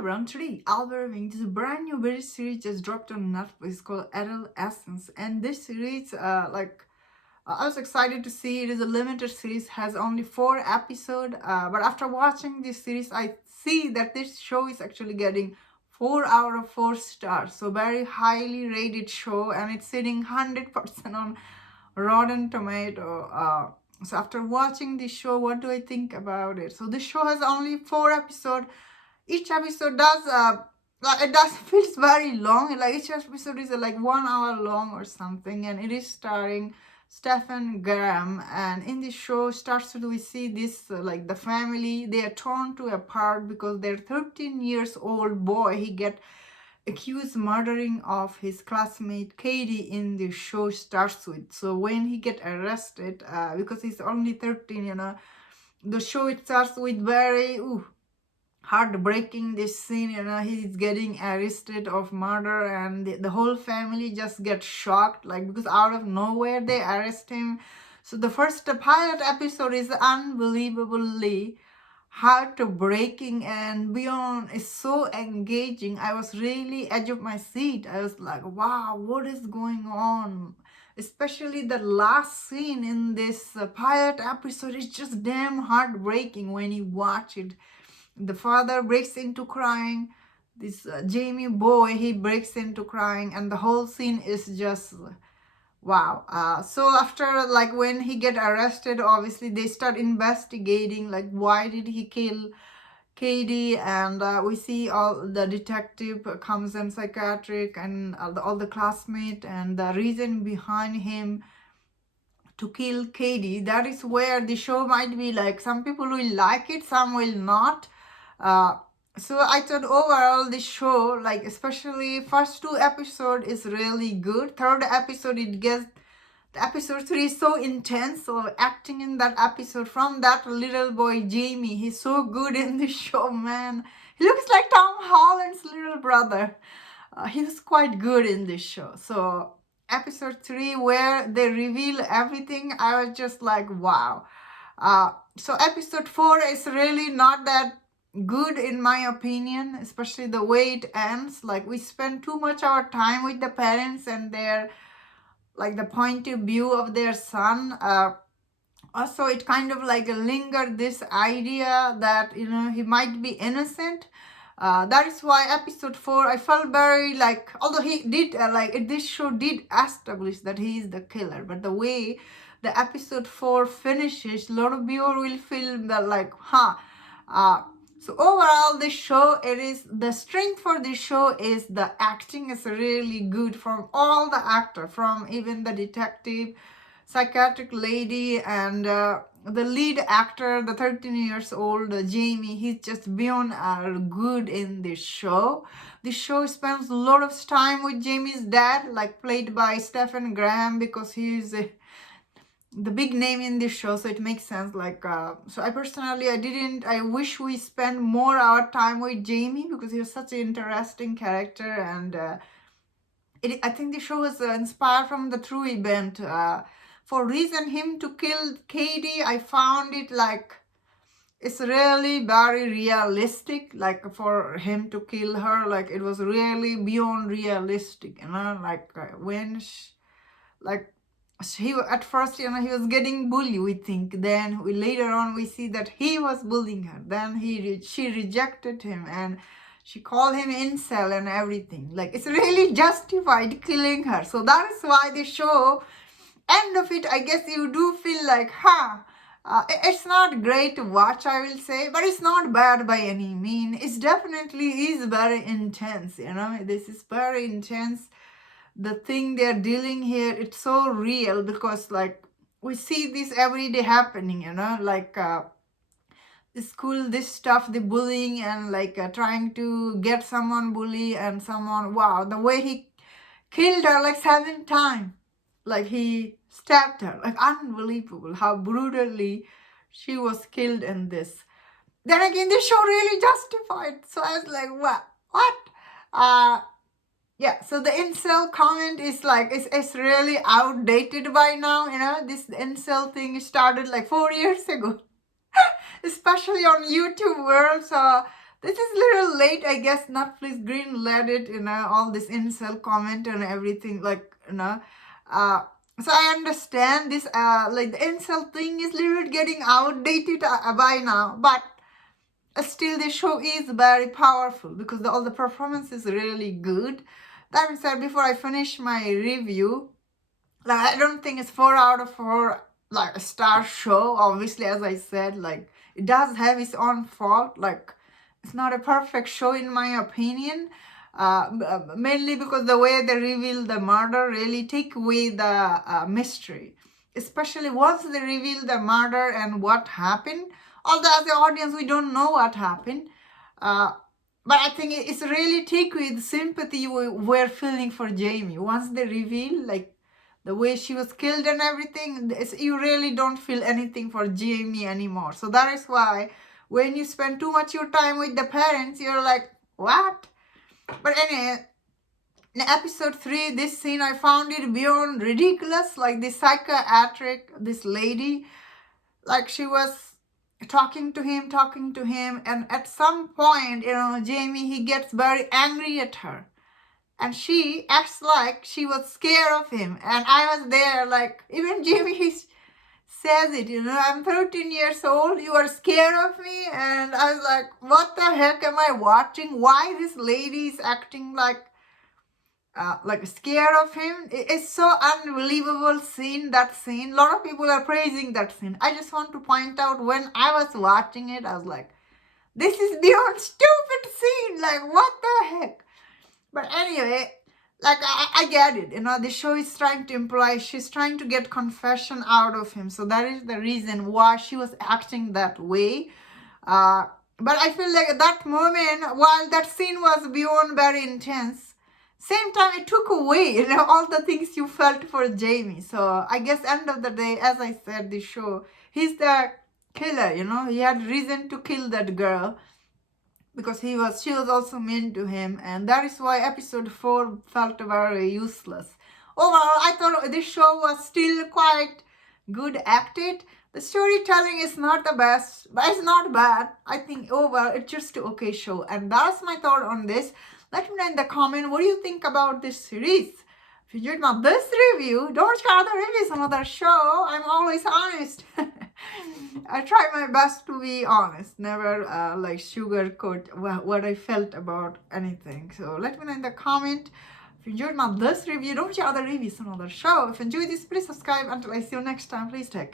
everyone, today I'll be reviewing this brand new British series just dropped on Netflix called Adolescence. And this series, I was excited to see it is a limited series, has only 4 episodes. But after watching this series, I see that this show is actually getting 4 out of 4 stars. So very highly rated show, and it's sitting 100% on Rotten Tomato. So after watching this show, what do I think about it? So this show has only 4 episodes. Each episode does like it does feels very long. Like each episode is like 1 hour long or something, and it is starring Stephen Graham. And in this show starts we see this like the family, they are torn to apart because their 13 years old boy, he get accused murdering of his classmate Katie in the show starts with. So when he get arrested, because he's only 13, the show it starts with very heartbreaking. This scene, he's getting arrested of murder, and the whole family just gets shocked, like, because out of nowhere they arrest him. So the first pilot episode is unbelievably heartbreaking and beyond, is so engaging. I was really edge of my seat. I was like, wow, what is going on? Especially the last scene in this pilot episode is just damn heartbreaking when you watch it. The father breaks into crying. This Jamie boy, he breaks into crying, and the whole scene is just wow. So after, like, when he get arrested, obviously they start investigating, like, why did he kill Katie, and we see all the detective comes and psychiatric and all the classmate, and the reason behind him to kill Katie. That is where the show might be like, some people will like it, some will not. So I thought overall this show, like, especially first 2 episodes is really good. Third episode, it gets, the episode 3 is so intense. So acting in that episode from that little boy Jamie, he's so good in this show, man. He looks like Tom Holland's little brother. He was quite good in this show. So episode 3, where they reveal everything, I was just like, wow. So episode 4 is really not that good in my opinion, especially the way it ends. Like, we spend too much our time with the parents and their, like, the point of view of their son. Also, it kind of like lingered this idea that, he might be innocent. That is why episode 4, I felt very like, although he did this show did establish that he is the killer, but the way the episode 4 finishes, a lot of viewers will feel that, like, so overall, this show, it is, the strength for this show is the acting is really good from all the actors, from even the detective, psychiatric lady, and the lead actor, the 13 years old Jamie. He's just beyond good in this show. This show spends a lot of time with Jamie's dad, like, played by Stephen Graham, because he's the big name in this show, so it makes sense. Like, so I personally, I wish we spend more our time with Jamie, because he's such an interesting character, and I think the show was inspired from the true event. For reason him to kill Katie, I found it like, it's really very realistic. Like, for him to kill her, like, it was really beyond realistic, like, when like, he at first, he was getting bullied, we think. Then later on we see that he was bullying her. Then she rejected him, and she called him incel and everything. Like, it's really justified killing her. So that is why the show, end of it, I guess you do feel like, it's not great to watch, I will say, but it's not bad by any mean. It's definitely is very intense, this is very intense. The thing they're dealing here, it's so real, because, like, we see this every day happening, like, the school, this stuff, the bullying, and like trying to get someone bully and someone, wow, the way he killed her like 7 times, like, he stabbed her, like, unbelievable how brutally she was killed in this. Then again, this show really justified. So I was like, what? Yeah, so the incel comment is like, it's really outdated by now, this incel thing started like 4 years ago, especially on YouTube world. So This is little late, I guess. Netflix green led it, all this incel comment and everything, Uh, so I understand this, like the incel thing is little bit getting outdated by now, but still the show is very powerful because all the performance is really good. That being said, before I finish my review, like I don't think it's 4 out of 4 like a star show. Obviously, as I said, like it does have its own fault. Like it's not a perfect show in my opinion. Mainly because the way they reveal the murder really take away the mystery. Especially once they reveal the murder and what happened. Although as the audience we don't know what happened. Uh, but I think it's really take away the sympathy we're feeling for Jamie. Once they reveal like the way she was killed and everything, you really don't feel anything for Jamie anymore. So that is why when you spend too much your time with the parents, you're like, what? But anyway, in episode 3, this scene I found it beyond ridiculous. Like this psychiatric, this lady, like she was talking to him, and at some point, Jamie, he gets very angry at her. And she acts like she was scared of him. And I was there, like, even Jamie, he says it, I'm 13 years old, you are scared of me. And I was like, what the heck am I watching? Why this lady is acting like scared of him? It's so unbelievable scene, that scene. A lot of people are praising that scene. I just want to point out, when I was watching it, I was like, this is beyond stupid scene. Like, what the heck? But anyway, like I get it. The show is trying to imply she's trying to get confession out of him. So that is the reason why she was acting that way. But I feel like at that moment, while that scene was beyond very intense, same time it took away, all the things you felt for Jamie. So I guess end of the day, as I said, the show, he's the killer, He had reason to kill that girl, because she was also mean to him, and that is why episode 4 felt very useless. Overall, I thought this show was still quite good acted. The storytelling is not the best, but it's not bad. I think overall it's just an okay show, and that's my thought on this. Let me know in the comment, what do you think about this series? If you enjoyed this review, don't check out the reviews on other show. I'm always honest. I try my best to be honest, never sugarcoat what I felt about anything. So let me know in the comment. If you enjoyed this review, don't check out the reviews on other show. If you enjoyed this, please subscribe. Until I see you next time, please take care.